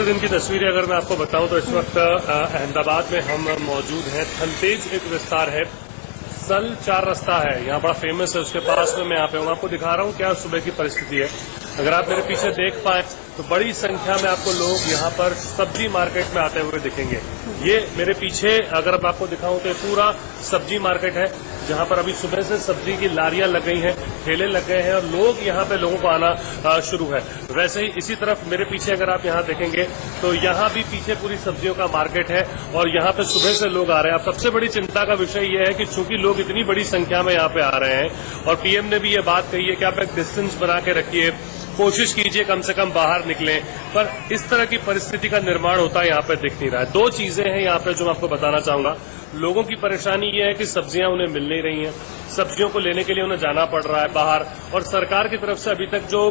दूसरे दिन की तस्वीरें अगर मैं आपको बताऊं तो इस वक्त अहमदाबाद में हम मौजूद हैं। थलतेज एक विस्तार है, सल 4 रास्ता है, यहाँ बड़ा फेमस है, उसके पास में मैं यहाँ पे हूँ। आपको दिखा रहा हूँ क्या सुबह की परिस्थिति है। अगर आप मेरे पीछे देख पाए तो बड़ी संख्या में आपको लोग यहाँ पर सब्जी मार्केट में आते हुए दिखेंगे। ये मेरे पीछे अगर मैं आपको दिखाऊं तो पूरा सब्जी मार्केट है, जहाँ पर अभी सुबह से सब्जी की लारियां लग गई हैं, ठेले लग गए हैं और लोग यहाँ पे लोगों को आना शुरू है। वैसे ही इसी तरफ मेरे पीछे अगर आप यहाँ देखेंगे तो यहाँ भी पीछे पूरी सब्जियों का मार्केट है और यहाँ पे सुबह से लोग आ रहे हैं। अब सबसे बड़ी चिंता का विषय यह है कि चूंकि लोग इतनी बड़ी संख्या में यहाँ पे आ रहे हैं और पीएम ने भी ये बात कही है कि आप एक डिस्टेंस बना के रखिए, कोशिश कीजिए कम से कम बाहर निकलें, पर इस तरह की परिस्थिति का निर्माण होता है यहाँ पे दिख नहीं रहा है। 2 चीजें हैं यहाँ पे जो मैं आपको बताना चाहूंगा। लोगों की परेशानी ये है कि सब्जियां उन्हें मिल नहीं रही हैं, सब्जियों को लेने के लिए उन्हें जाना पड़ रहा है बाहर, और सरकार की तरफ से अभी तक जो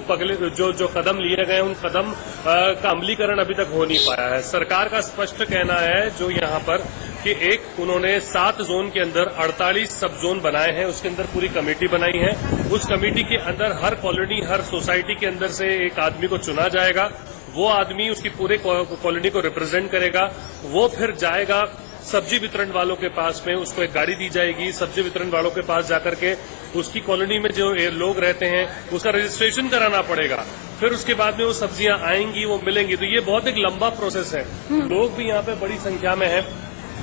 कदम लिए गए उन कदम का अमलीकरण अभी तक हो नहीं पाया है। सरकार का स्पष्ट कहना है जो यहाँ पर कि एक उन्होंने 7 जोन के अंदर 48 सब जोन बनाए हैं, उसके अंदर पूरी कमेटी बनाई है। उस कमेटी के अंदर हर कॉलोनी, हर सोसाइटी के अंदर से एक आदमी को चुना जाएगा। वो आदमी उसकी पूरे कॉलोनी को रिप्रेजेंट करेगा। वो फिर जाएगा सब्जी वितरण वालों के पास में, उसको एक गाड़ी दी जाएगी, सब्जी वितरण वालों के पास जाकर के उसकी कॉलोनी में जो लोग रहते हैं उसका रजिस्ट्रेशन कराना पड़ेगा। फिर उसके बाद में वो सब्जियां आएंगी, वो मिलेंगी। तो ये बहुत एक लंबा प्रोसेस है। लोग भी यहाँ पे बड़ी संख्या में हैं।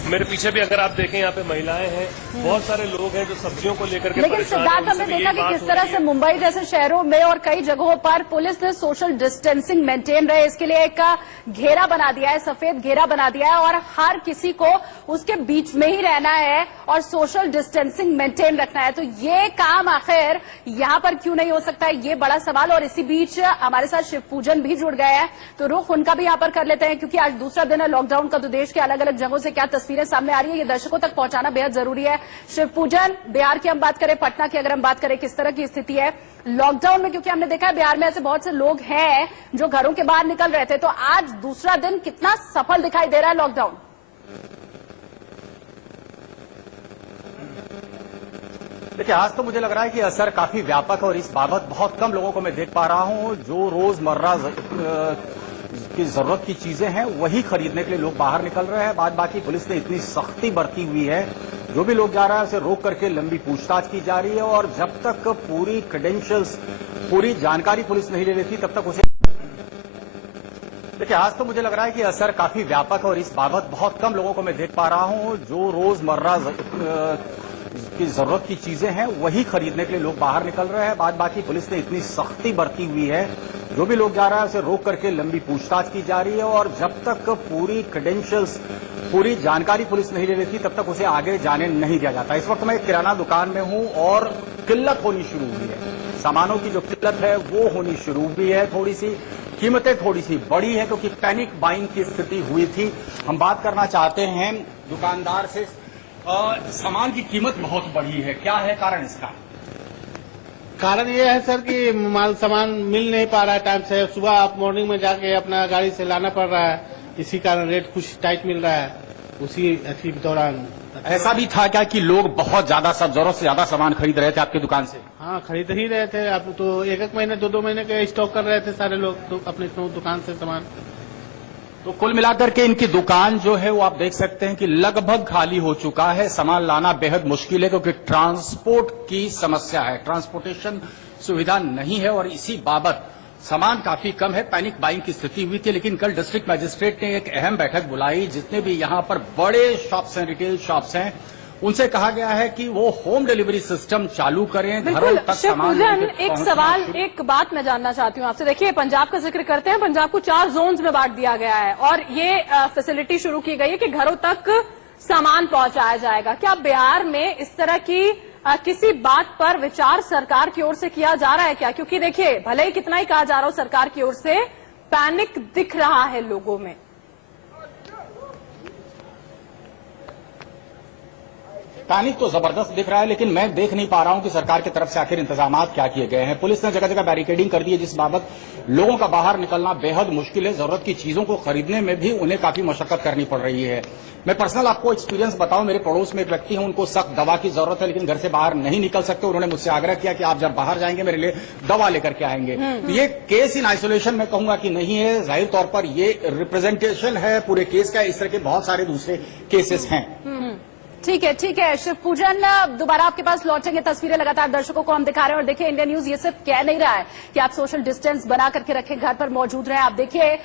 मेरे पीछे भी अगर आप देखें यहाँ पे महिलाएं हैं, बहुत सारे लोग हैं जो सब्जियों को लेकर के लेकिन सिद्धार्थ, हमने देखा कि किस तरह से मुंबई जैसे शहरों में और कई जगहों पर पुलिस ने सोशल डिस्टेंसिंग मेंटेन रहे इसके लिए एक घेरा बना दिया है, सफेद घेरा बना दिया है, और हर किसी को उसके बीच में ही रहना है और सोशल डिस्टेंसिंग मेंटेन रखना है। तो ये काम आखिर यहाँ पर क्यों नहीं हो सकता है, ये बड़ा सवाल। और इसी बीच हमारे साथ शिव पूजन भी जुड़ गए हैं, तो रुख उनका भी यहाँ पर कर लेते हैं, क्योंकि आज दूसरा दिन है लॉकडाउन का। तो देश के अलग अलग जगहों से क्या तस्वीरें सामने आ रही है, ये दर्शकों तक पहुंचाना बेहद जरूरी है। शिव पूजन, बिहार की हम बात करें, पटना की अगर हम बात करें, किस तरह की स्थिति है लॉकडाउन में? क्योंकि हमने देखा है बिहार में ऐसे बहुत से लोग हैं जो घरों के बाहर निकल रहे थे। तो आज दूसरा दिन कितना सफल दिखाई दे रहा है लॉकडाउन? देखिए, आज तो मुझे लग रहा है कि असर काफी व्यापक है और इस बाबत बहुत कम लोगों को मैं देख पा रहा हूं जो रोजमर्रा की जरूरत की चीजें हैं वही खरीदने के लिए लोग बाहर निकल रहे हैं। बाकी पुलिस ने इतनी सख्ती बरती हुई है, जो भी लोग जा रहा है उसे रोक करके लंबी पूछताछ की जा रही है, और जब तक पूरी क्रेडेंशियल्स, पूरी जानकारी पुलिस नहीं ले लेती तब तक उसे। देखिए, आज तो मुझे लग रहा है कि असर काफी व्यापक है और इस बाबत बहुत कम लोगों को मैं देख पा रहा हूं जो रोजमर्रा की जरूरत की चीजें हैं वही खरीदने के लिए लोग बाहर निकल रहे हैं। बाकी पुलिस ने इतनी सख्ती बरती हुई है, जो भी लोग जा रहा है उसे रोक करके लंबी पूछताछ की जा रही है, और जब तक पूरी क्रेडेंशियल्स, पूरी जानकारी पुलिस नहीं ले लेती तब तक उसे आगे जाने नहीं दिया जाता। इस वक्त मैं एक किराना दुकान में हूं और किल्लत होनी शुरू हुई है, सामानों की जो किल्लत है वो होनी शुरू हुई है। थोड़ी सी कीमतें थोड़ी सी बढ़ी है क्योंकि पैनिक बाइंग की स्थिति हुई थी। हम बात करना चाहते हैं दुकानदार से। सामान की कीमत बहुत बढ़ी है, क्या है कारण इसका? कारण ये है सर कि सामान मिल नहीं पा रहा है टाइम से। सुबह आप मॉर्निंग में जाके अपना गाड़ी से लाना पड़ रहा है, इसी कारण रेट कुछ टाइट मिल रहा है उसी दौरान। ऐसा भी था क्या कि लोग बहुत ज्यादा, सब जरूरत से ज्यादा सामान खरीद रहे थे आपकी दुकान से? हाँ, खरीद ही रहे थे। आप तो एक महीने 2 महीने के स्टॉक कर रहे थे सारे लोग तो अपने दुकान से सामान। तो कुल मिलाकर के इनकी दुकान जो है वो आप देख सकते हैं कि लगभग खाली हो चुका है। सामान लाना बेहद मुश्किल है क्योंकि ट्रांसपोर्ट की समस्या है, ट्रांसपोर्टेशन सुविधा नहीं है और इसी बाबत सामान काफी कम है। पैनिक बाइंग की स्थिति हुई थी, लेकिन कल डिस्ट्रिक्ट मजिस्ट्रेट ने एक अहम बैठक बुलाई। जितने भी यहां पर बड़े शॉप्स हैं, रिटेल शॉप्स हैं, उनसे कहा गया है कि वो होम डिलीवरी सिस्टम चालू करें, घरों तक सामान। एक सवाल, एक बात मैं जानना चाहती हूँ आपसे। देखिए, पंजाब का जिक्र करते हैं, पंजाब को 4 जोन्स में बांट दिया गया है और ये फैसिलिटी शुरू की गई है कि घरों तक सामान पहुंचाया जाएगा। क्या बिहार में इस तरह की किसी बात पर विचार सरकार की ओर से किया जा रहा है क्या? क्योंकि देखिए, भले ही कितना ही कहा जा रहा हो सरकार की ओर से, पैनिक दिख रहा है लोगों में। पैनिक तो जबरदस्त दिख रहा है, लेकिन मैं देख नहीं पा रहा हूं कि सरकार की तरफ से आखिर इंतजाम क्या किए गए हैं। पुलिस ने जगह जगह बैरिकेडिंग कर दी है, जिस बाबत लोगों का बाहर निकलना बेहद मुश्किल है। जरूरत की चीजों को खरीदने में भी उन्हें काफी मशक्कत करनी पड़ रही है। मैं पर्सनल आपको एक्सपीरियंस बताऊं, मेरे पड़ोस में एक व्यक्ति हैं, उनको सख्त दवा की जरूरत है, लेकिन घर से बाहर नहीं निकल सकते। उन्होंने मुझसे आग्रह किया कि आप जब बाहर जाएंगे मेरे लिए दवा लेकर के आएंगे। तो ये केस इन आइसोलेशन मैं कहूंगा कि नहीं है, जाहिर तौर पर ये रिप्रेजेंटेशन है पूरे केस का। इस तरह के बहुत सारे दूसरे केसेस हैं। ठीक है शिव पूजन, दोबारा आपके पास लौटेंगे। तस्वीरें लगातार दर्शकों को हम दिखा रहे हैं और देखिए इंडिया न्यूज ये सिर्फ कह नहीं रहा है कि आप सोशल डिस्टेंस बना करके रखें, घर पर मौजूद रहे। आप देखिए